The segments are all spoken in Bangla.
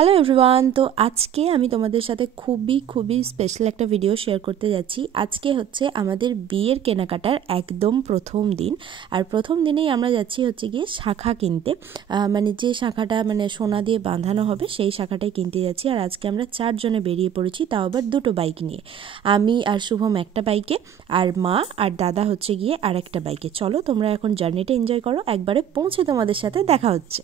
Hello everyone. তো আজকে আমি তোমাদের সাথে খুবই স্পেশাল একটা ভিডিও শেয়ার করতে যাচ্ছি। আজকে হচ্ছে আমাদের বিয়ের কেনাকাটার একদম প্রথম দিন, আর প্রথম দিনেই আমরা যাচ্ছি হচ্ছে গিয়ে শাঁখা কিনতে। মানে যে শাঁখাটা মানে সোনা দিয়ে বাঁধানো হবে সেই শাঁখাটাই কিনতে যাচ্ছি। আর আজকে আমরা 4 জনে বেরিয়ে পড়েছি, তাও আবার 2টো বাইক নিয়ে। আমি আর শুভম একটা বাইকে, আর মা আর দাদা হচ্ছে গিয়ে আর একটা বাইকে। চলো তোমরা এখন জার্নিটা এনজয় করো, একবারে পৌঁছে তোমাদের সাথে দেখা হচ্ছে।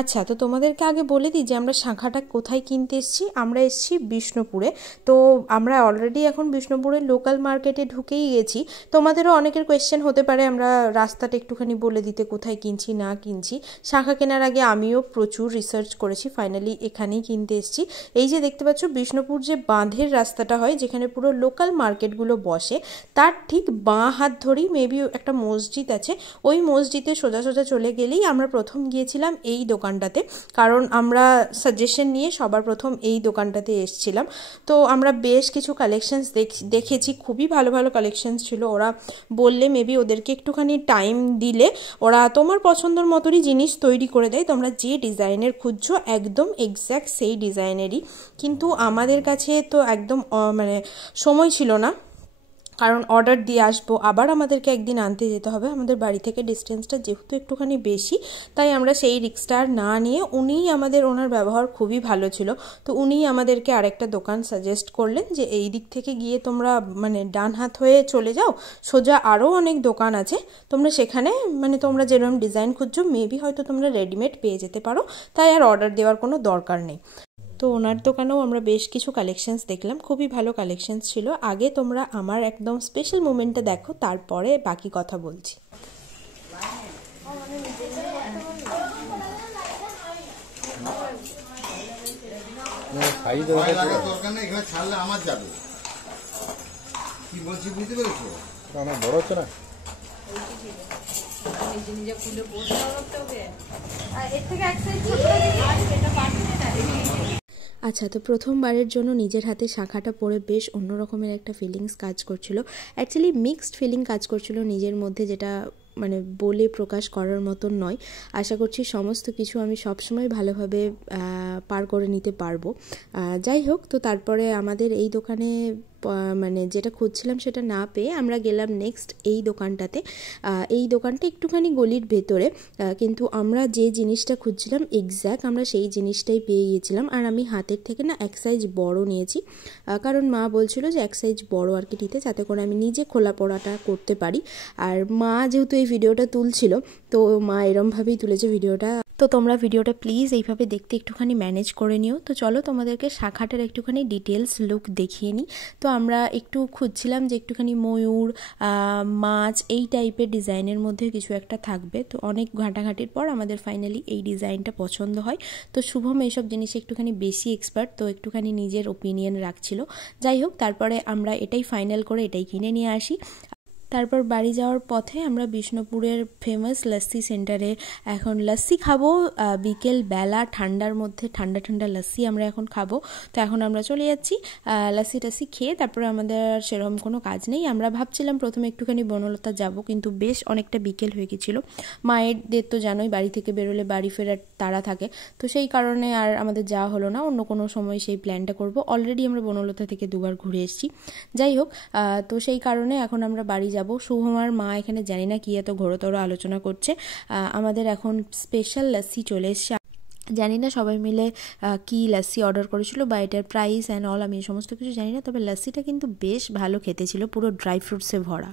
আচ্ছা, তো তোমাদেরকে আগে বলে দিই যে আমরা শাঁখাটা কোথায় কিনতে এসেছি। আমরা এসেছি বিষ্ণুপুরে। তো আমরা অলরেডি এখন বিষ্ণুপুরের লোকাল মার্কেটে ঢুকেই গেছি। তোমাদেরও অনেকের কোয়েশ্চেন হতে পারে আমরা রাস্তাটা একটুখানি বলে দিতে, কোথায় কিনছি না কিনছি। শাঁখা কেনার আগে আমিও প্রচুর রিসার্চ করেছি, ফাইনালি এখানেই কিনতে এসেছি। এই যে দেখতে পাচ্ছ বিষ্ণুপুর যে বাঁধের রাস্তাটা হয়, যেখানে পুরো লোকাল মার্কেটগুলো বসে, তার ঠিক বাঁ হাত ধরেই মেবি একটা মসজিদ আছে। ওই মসজিদে সোজা সোজা চলে গেলেই আমরা প্রথম গিয়েছিলাম এই দোকানটাতে, কারণ আমরা সাজেশন নিয়ে সবার প্রথম এই দোকানটাতে এসেছিলাম। তো আমরা বেশ কিছু কালেকশনস দেখেছি, খুবই ভালো ভালো কালেকশনস ছিল। ওরা বললে মেবি ওদেরকে একটুখানি টাইম দিলে ওরা তোমার পছন্দের মতোই জিনিস তৈরি করে দেয়। তোমরা যে ডিজাইনের খুঁজছো একদম এক্স্যাক্ট সেই ডিজাইনেরই, কিন্তু আমাদের কাছে তো একদম মানে সময় ছিল না, কারণ অর্ডার দিয়ে আসবো, আবার আমাদেরকে একদিন আনতে যেতে হবে। আমাদের বাড়ি থেকে ডিস্টেন্সটা যেহেতু একটুখানি বেশি, তাই আমরা সেই রিস্কটা না নিয়ে ওনার ব্যবহার খুবই ভালো ছিল। তো উনিই আমাদেরকে আরেকটা দোকান সাজেস্ট করলেন যে এই দিক থেকে গিয়ে তোমরা মানে ডান হাত হয়ে চলে যাও, সোজা আরও অনেক দোকান আছে, তোমরা সেখানে মানে তোমরা যেরকম ডিজাইন খুঁজছো মেবি হয়তো তোমরা রেডিমেড পেয়ে যেতে পারো, তাই আর অর্ডার দেওয়ার কোনো দরকার নেই। তো ওনার দোকানেও আমরা বেশ কিছু কালেকশনস দেখলাম, খুবই ভালো কালেকশনস ছিল। আগে তোমরা আমার একদম স্পেশাল মোমেন্টটা দেখো, তারপরে বাকি কথা বলছি। ছাড়লে আমার যাবে, কি বলছি বুঝতে পেরেছো? অনেক বড় হচ্ছে না। আচ্ছা, তো প্রথমবারের জন্য নিজের হাতে শাঁখাটা পরে বেশ অন্য রকমের একটা ফিলিংস কাজ করছিল। অ্যাকচুয়ালি মিক্সড ফিলিং কাজ করছিল নিজের মধ্যে, যেটা মানে বলে প্রকাশ করার মতন নয়। আশা করছি সমস্ত কিছু আমি সবসময় ভালোভাবে পার করে নিতে পারবো। যাই হোক, তো তারপরে আমাদের এই দোকানে মানে যেটা খুঁজছিলাম সেটা না পেয়ে আমরা গেলাম নেক্সট এই দোকানটাতে। এই দোকানটা একটুখানি গলির ভেতরে, কিন্তু আমরা যে জিনিসটা খুঁজছিলাম এক্স্যাক্ট আমরা সেই জিনিসটাই পেয়ে গিয়েছিলাম। আর আমি হাতের থেকে না এক সাইজ বড় নিয়েছি, কারণ মা বলছিল যে এক সাইজ বড় আর কি নিতে, যাতে করে আমি নিজে খোলা পড়াটা করতে পারি। আর মা যেহেতু এই ভিডিওটা তুলছিল, তো মা এরমভাবেই তুলেছে ভিডিওটা। তো তোমরা ভিডিওটা প্লিজ এইভাবে দেখতে একটুখানি ম্যানেজ করে নিও। তো চলো তোমাদেরকে শাখাটার একটুখানি ডিটেলস লুক দেখিয়ে নিই। তো আমরা একটু খুঁজছিলাম যে একটুখানি ময়ূর, মাছ এই টাইপের ডিজাইনের মধ্যে কিছু একটা থাকবে। তো অনেক ঘাটাঘাটির পর আমাদের ফাইনালি এই ডিজাইনটা পছন্দ হয়। তো শুভম এইসব জিনিসে একটুখানি বেশি এক্সপার্ট, তো একটুখানি নিজের ওপিনিয়ন রাখছিল। যাই হোক, তারপরে আমরা এটাই ফাইনাল করে এটাই কিনে নিয়ে আসি। তারপর বাড়ি যাওয়ার পথে আমরা বিষ্ণুপুরের ফেমাস লস্যি সেন্টারে এখন লস্যি খাবো। বিকেল বেলা ঠান্ডার মধ্যে ঠান্ডা ঠান্ডা লস্যি আমরা এখন খাবো। তো এখন আমরা চলে যাচ্ছি লস্যি টাস্যি খেয়ে। তারপরে আমাদের আর সেরকম কোনো কাজ নেই। আমরা ভাবছিলাম প্রথমে একটুখানি বনলতা যাব, কিন্তু বেশ অনেকটা বিকেল হয়ে গেছিলো। মায়েরদের তো জানোই বাড়ি থেকে বেরোলে বাড়ি ফেরার তাড়া থাকে, তো সেই কারণে আর আমাদের যাওয়া হলো না। অন্য কোনো সময় সেই প্ল্যানটা করব। অলরেডি আমরা বনলতা থেকে 2 বার ঘুরে এসেছি। যাই হোক, তো সেই কারণে এখন আমরা বাড়ি যাব। শুভমার মা এখানে জানি না কি এত ঘোরতর আলোচনা করছে। আমাদের এখন স্পেশাল লস্যি চলে এসছে। জানি না সবাই মিলে কি লস্যি অর্ডার করেছিল বা এটার প্রাইস অ্যান্ড অল আমি সমস্ত কিছু জানি না, তবে লস্যিটা কিন্তু বেশ ভালো খেতে ছিল, পুরো ড্রাই ফ্রুটসে ভরা।